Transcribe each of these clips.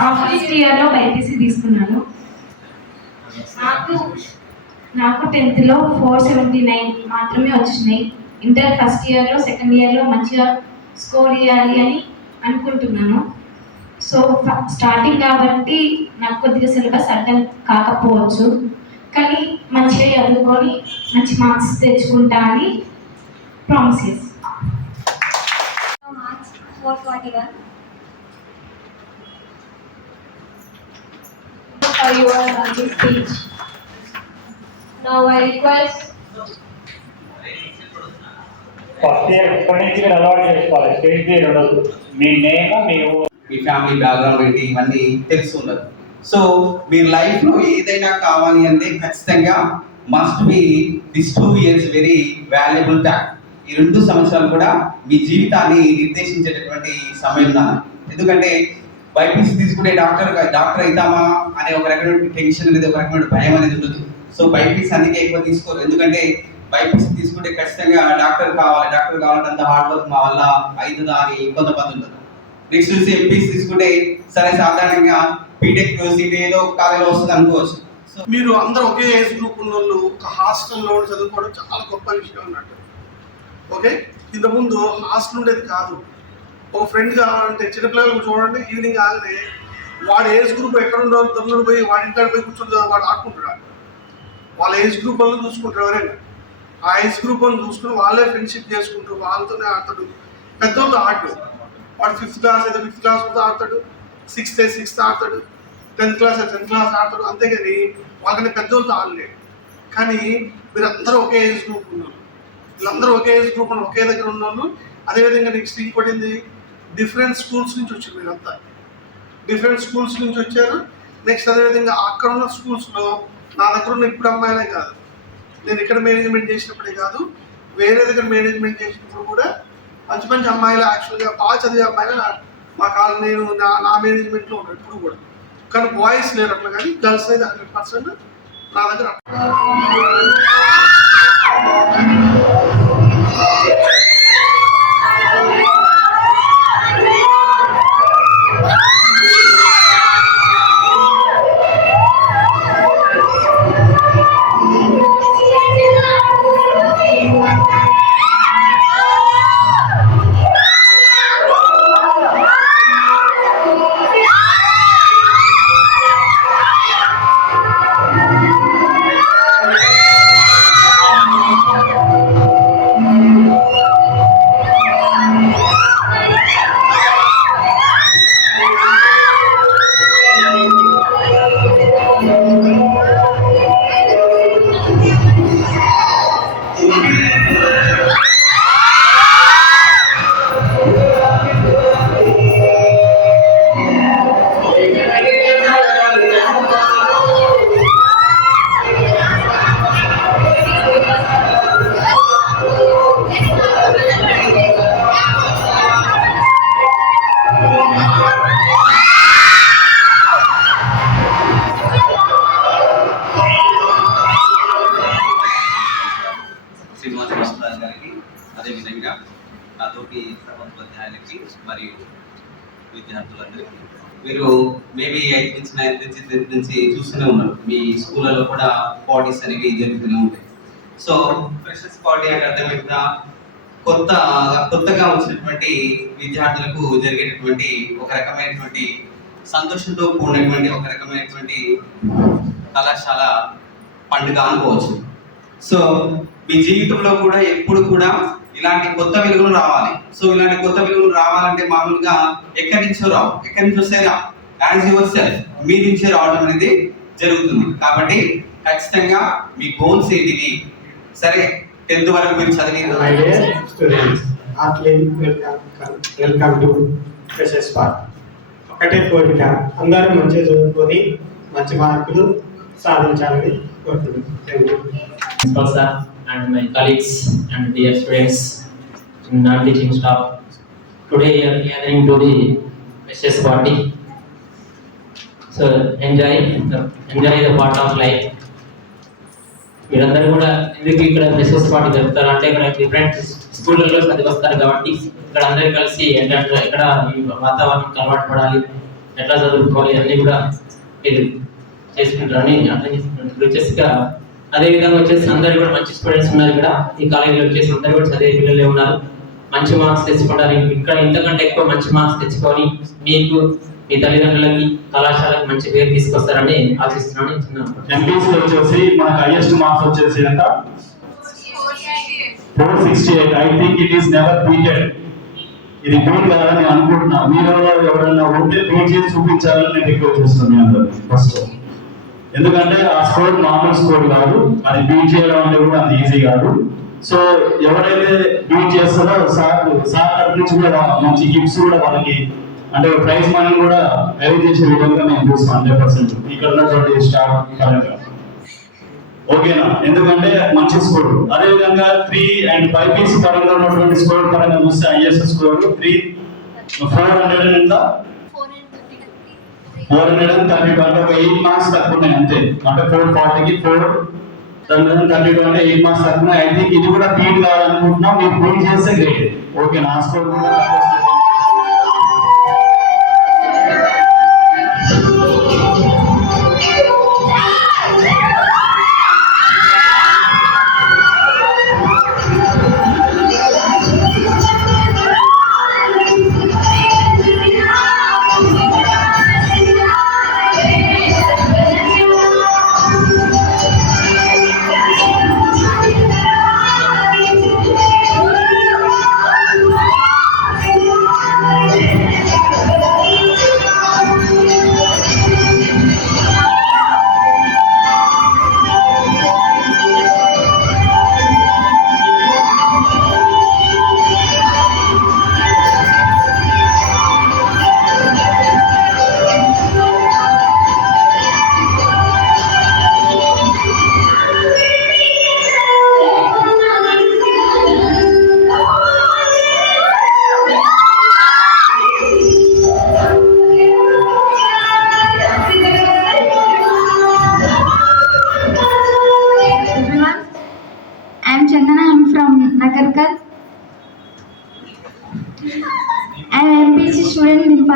First ఇయర్లో BiPC తీసుకున్నాను. నాకు 10th లో 479 మాత్రమే వచ్చినాయి. ఇంటర్ ఫస్ట్ ఇయర్లో సెకండ్ ఇయర్లో మంచిగా స్కోర్ చేయాలి అని అనుకుంటున్నాను. సో స్టార్టింగ్ కాబట్టి నాకు కొద్దిగా సిలబస్ అర్థం కాకపోవచ్చు, కానీ మంచిగా చదువుకొని మంచి మార్క్స్ తెచ్చుకుంటా అని ప్రామిస్ చేస్తాను. Marks 441. For your speech. Now I request. First year ఇప్పటి నుంచి మీరు అలవాటు చేసుకోవాలి. స్టేజ్ ఫియర్ ఉండదు. మీ నేమ్, మీ ఫ్యామిలీ బ్యాక్గ్రౌండ్ ఏంటి ఇవన్నీ తెలుసుకున్నారు. సో మీరు లైఫ్లో ఏదైనా కావాలి అంటే ఖచ్చితంగా must be this 2 years very valuable time. ఈ 2 సంవత్సరాలు కూడా మీ జీవితాన్ని నిర్దేశించేటటువంటి సమయం నాన్న. ఎందుకంటే బైపీసీ తీసుకుంటే డాక్టర్ అవుతామా అనే ఒక రకమైన టెన్షన్ అనేది, ఒక రకమైన భయం అనేది ఉంటుంది. సో బైపీసీ అందుకే ఎక్కువ తీసుకోరు. ఎందుకంటే బైపీసీ తీసుకుంటే ఖచ్చితంగా డాక్టర్ కావాలంటే అంత హార్డ్ వర్క్ మా వల్ల అవుతుందా అని కొంతమంది ఉంటుంది. నెక్స్ట్ చూసి ఎంపీసీ తీసుకుంటే సరే సాధారణంగా బీటెక్ సీట్ ఏదో కాలేజీలో వస్తుంది అనుకోవచ్చు. సో మీరు అందరూ ఒకే ఏజ్ గ్రూప్ ఉన్న వాళ్ళు ఒక హాస్టల్లో చదువుకోవడం చాలా గొప్ప విషయం అన్నట్టు. ఓకే, ఇంతకుముందు హాస్టల్ ఉండేది కాదు. ఒక ఫ్రెండ్ కావాలంటే చిన్నపిల్లలకు చూడండి, ఈవినింగ్ ఆగితే వాడి ఏజ్ గ్రూప్ ఎక్కడ ఉండో దొంగలు పోయి వాడి ఇంటికి పోయి కూర్చొని వాడు ఆడుకుంటున్నాడు. వాళ్ళ ఏజ్ గ్రూప్ వాళ్ళని చూసుకుంటారు. ఎవరైనా ఆ ఏజ్ గ్రూప్ వాళ్ళని చూసుకుని వాళ్ళే ఫ్రెండ్షిప్ చేసుకుంటూ వాళ్ళతోనే ఆడతాడు. పెద్దోళ్ళతో ఆడు. వాడు 5th క్లాస్ అయితే 5th క్లాస్తో ఆడతాడు, 6th అయితే 6th ఆడతాడు, 10th క్లాస్ అయితే 10th క్లాస్ ఆడతాడు. అంతేగాని వాళ్ళని పెద్దోళ్ళతో ఆడలేడు. కానీ మీరందరూ ఒకే ఏజ్ గ్రూప్ ఉన్నారు. వీళ్ళందరూ ఒకే ఏజ్ గ్రూప్ ఒకే దగ్గర ఉన్నోళ్ళు. అదేవిధంగా నెక్స్ట్ ఇంకోటి డిఫరెంట్ స్కూల్స్ నుంచి వచ్చారు. మీరంతా డిఫరెంట్ స్కూల్స్ నుంచి వచ్చారు. నెక్స్ట్ అదేవిధంగా అక్కడ ఉన్న స్కూల్స్లో నా దగ్గర ఉన్న ఇప్పుడు అమ్మాయిలే కాదు, నేను ఇక్కడ మేనేజ్మెంట్ చేసినప్పుడే కాదు, వేరే దగ్గర మేనేజ్మెంట్ చేసినప్పుడు కూడా మంచి మంచి అమ్మాయిలు, యాక్చువల్గా బాగా చదివే అమ్మాయిలు మా నేను నా మేనేజ్మెంట్లో ఉన్నాను ఇప్పుడు కూడా. కానీ బాయ్స్ లేరు అట్లా, కానీ గర్ల్స్ అయితే 100% నా దగ్గర. అదేవిధంగా నాతోటి సహోద్యోగులకి మరియు విద్యార్థులందరికీ, మీరు మేబీ 8th నుంచి 9th నుంచి 10th నుంచి చూస్తూనే ఉన్నారు. మీ స్కూళ్ళలో కూడా పార్టీస్ అనేవి జరుగుతూనే ఉంటాయి. సో ఫ్రెషర్స్ పార్టీ అంటే అర్థమైందా, కొత్తగా వచ్చినటువంటి విద్యార్థులకు జరిగేటటువంటి ఒక రకమైనటువంటి సంతోషంతో కూడినటువంటి ఒక రకమైనటువంటి కళాశాల పండుగ అనుకోవచ్చు. సో మీ జీవితంలో కూడా ఎప్పుడు కూడా ఇలాంటి కొత్త వెలుగులు రావాలి. సో ఇలాంటి కొత్త వెలుగులు రావాలంటే మామూలుగా ఎక్కడి నుంచో వస్తే యాజ్ యువర్ సెల్ఫ్ మీ నుంచే రావడం అనేది జరుగుతుంది. కాబట్టి ఖచ్చితంగా మీ గోల్స్ ఏంటివి, సరే 10th వరకు మీరు చదివి వెల్కమ్ టు ఫ్రెషర్స్ పార్టీ. ఒకటే కోరిక, అందరూ మంచిగా చదువుకొని మంచి మార్కులు సాధించాలని కోరుతున్నాను. And my colleagues and dear students and non-teaching staff, today we are gathering to the freshers party. So enjoy the part of life. మీరందరూ కూడా ఎందుకు ఇక్కడ ఫ్రెషర్స్ పార్టీ జరుపుతారు అంటే, ఇక్కడ డిఫరెంట్ స్కూళ్ళలో చదివి వస్తారు కాబట్టి ఇక్కడ అందరూ కలిసి ఏంటంటే ఇక్కడ ఈ వాతావరణం అలవాటు పడాలి, ఎట్లా చదువుకోవాలి అన్నీ కూడా మీరు చేసుకుంటారని అర్థం చేసుకుంటారు. వచ్చేసిగా అదేవిధంగా వచ్చేసి అందరు కూడా మంచి స్టూడెంట్స్ ఉన్నారు ఇక్కడ ఈ కాలేజీలో వచ్చేసి అందరు కూడా చదివే పిల్లలే ఉన్నారు. మంచి మార్క్స్ తెచ్చుకోవడానికి ఇక్కడ ఇంతకంటే ఎక్కువ మంచి మార్క్స్ తెచ్చుకొని మీకు మీ తల్లిదండ్రులకి కళాశాలకు మంచి పేరు తీసుకొస్తారని ఆశిస్తున్నాను. ఎంపీసీ వచ్చేసి మనకు హైయెస్ట్ మార్క్స్ వచ్చేసి ఎంత 468. I think it is never beated. ఇది బీట్ కాదని అనుకుంటున్నా. మీరు ఎవరైనా ఉంటే బీట్ చేసి చూపించాలని నేను రిక్వెస్ట్ చేస్తున్నాను మీ అందరూ ఫస్ట్. ఎందుకంటే ఆ స్కోర్ మామూలు స్కోర్ కాదు, అది బీట్ చేయడం అంటే కూడా అంత ఈజీ కాదు. సో ఎవరైతే బీట్ చేస్తారో సార్ తరఫు నుంచి కూడా మంచి గిఫ్ట్స్ కూడా వాళ్ళకి అంటే ప్రైజ్ మనీ కూడా అరేంజ్ చేసే విధంగా నేను చూస్తాను 100% ఇక్కడ ఉన్నటువంటి స్టాఫ్ పరంగా. ఓకేనా? ఎందుకంటే మంచి స్కోర్. అదేవిధంగా 3 and 5 పరంగా ఉన్నటువంటి స్కోర్ పరంగా చూస్తే ఐఎస్ఎస్ స్కోర్ 400 ఎంత 432 అంటే ఒక 8 మార్క్స్ తక్కువ ఉన్నాయి అంతే. అంటే 440కి 432 అంటే 8 మార్క్స్ తక్కువ. ఐ థింక్ ఇది కూడా బీట్ కావాలనుకుంటున్నాం. మీరు బీట్ చేస్తే గ్రేట్. ఓకే, నా స్కోర్ కూడా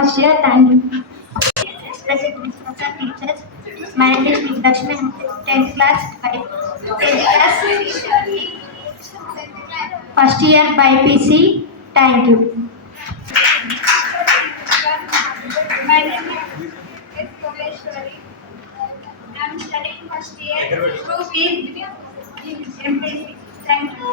first year. Thank you. Teachers, my name is Lakshmi, 10th class, first year by PC. Thank you. My name is Koveshwari. I am studying first year. MPC. Thank you.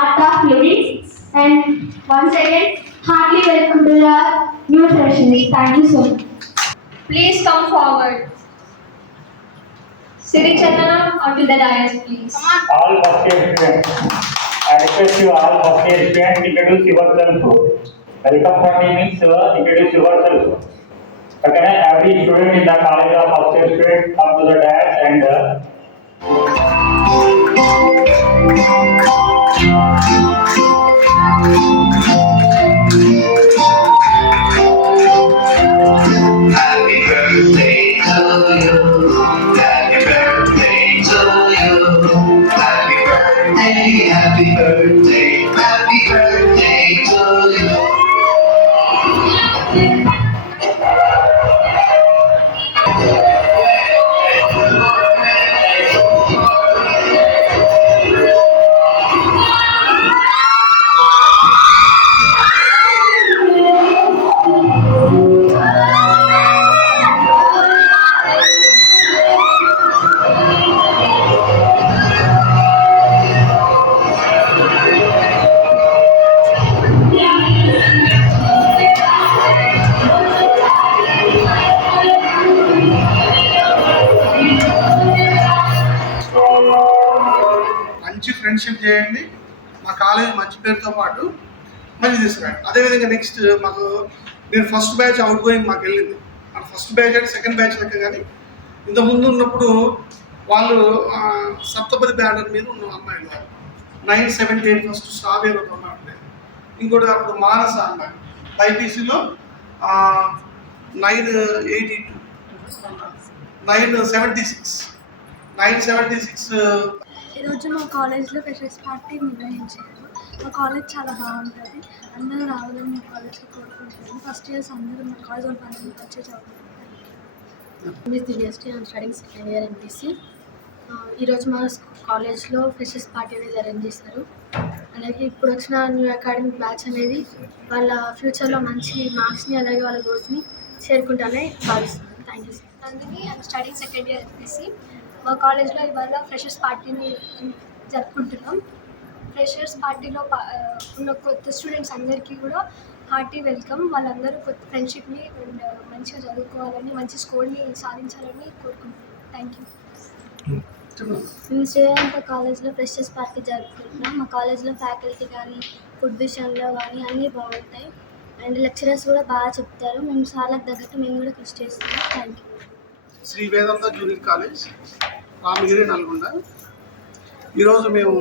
art of living. And once again, heartily welcome to the new freshers. Thank you so much. Please come forward. Siri Chandana onto the dais, please. All first year students, I request you all first year students introduce yourself. Welcome party means introduce yourself. Okay, every student in the college of first year student come to the dais and Happy birthday to you. Happy birthday to you. Happy birthday, happy birthday, happy birthday to you. మంచి friendship చేయండి, మా college మంచి పేరుతో పాటు మంచి తీసుకురండి. అదేవిధంగా next మాకు నేను ఫస్ట్ బ్యాచ్ అవుట్ గోయింగ్ మాకు వెళ్ళింది. మన ఫస్ట్ బ్యాచ్ అంటే సెకండ్ బ్యాచ్ లెక్క, కానీ ఇంతకుముందు ఉన్నప్పుడు వాళ్ళు సప్తపది బ్యానర్ మీద ఉన్న అమ్మాయిలు వాళ్ళు 978 ఫస్ట్ స్ట్రాబెరీ ఒక అమ్మాయి ఉండేది. ఇంకోటి అప్పుడు మానస అమ్మాయి బైపీసీలో 976 ఈరోజు మా కాలేజ్లో ఫ్రెషర్స్ పార్టీ నిర్వహించారు. మా కాలేజ్ చాలా బాగుంటుంది, అందరూ రావాలని మా కాలేజ్లో కోరుకుంటున్నాను. ఫస్ట్ ఇయర్స్ అందరూ మా కాలేజ్ వాళ్ళు అందరూ వచ్చి చదువుకుంటారు. Divyasri I'm studying second year MPC. ఈరోజు మా కాలేజ్లో ఫ్రెషర్స్ పార్టీ అనేది అరేంజ్ చేశారు. అలాగే ఇప్పుడు వచ్చిన న్యూ అకాడమిక్ బ్యాచ్ అనేది వాళ్ళ ఫ్యూచర్లో మంచి మార్క్స్ని అలాగే వాళ్ళ గ్రోత్ని చేరుకుంటారని భావిస్తున్నాను. Thank you sir. Nandini I'm studying second year MPC. మా కాలేజ్లో ఇవాళ ఫ్రెషర్స్ పార్టీని జరుపుకుంటున్నాం. ఫ్రెషర్స్ పార్టీలో ఉన్న కొత్త స్టూడెంట్స్ అందరికీ కూడా హార్టీ వెల్కమ్. వాళ్ళందరూ కొత్త ఫ్రెండ్షిప్ని మంచిగా చదువుకోవాలని, మంచి స్కోర్ని సాధించాలని కోరుకుంటున్నాం. Thank you. మేము శ్రీరాంత కాలేజ్లో ఫ్రెషర్స్ పార్టీ జరుపుకుంటున్నాం. మా కాలేజ్లో ఫ్యాకల్టీ కానీ ఫుడ్ విషయంలో కానీ అన్నీ బాగుంటాయి అండ్ లెక్చరర్స్ కూడా బాగా చెప్తారు. మేము సార్లకు తగ్గట్టు మేము కూడా కృషి చేస్తున్నాం. Thank you. Sri Vedanta junior college, Ramagiri, Nalgonda. ఈరోజు మేము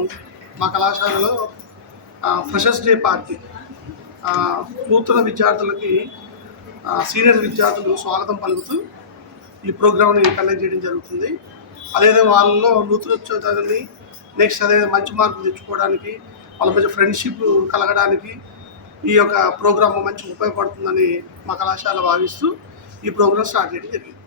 మా కళాశాలలో ఫ్రెషర్స్ డే పార్టీ నూతన విద్యార్థులకి సీనియర్ విద్యార్థులు స్వాగతం పలుకుతూ ఈ ప్రోగ్రామ్ని కండక్ట్ చేయడం జరుగుతుంది. అదేవిధంగా వాళ్ళలో నూతనోత్సాహాన్ని నెక్స్ట్ అదే మంచి మార్కులు తెచ్చుకోవడానికి, వాళ్ళ మధ్య ఫ్రెండ్షిప్ కలగడానికి ఈ యొక్క ప్రోగ్రామ్ మంచి ఉపయోగపడుతుందని మా కళాశాల భావిస్తూ ఈ ప్రోగ్రామ్ స్టార్ట్ చేయడం జరిగింది.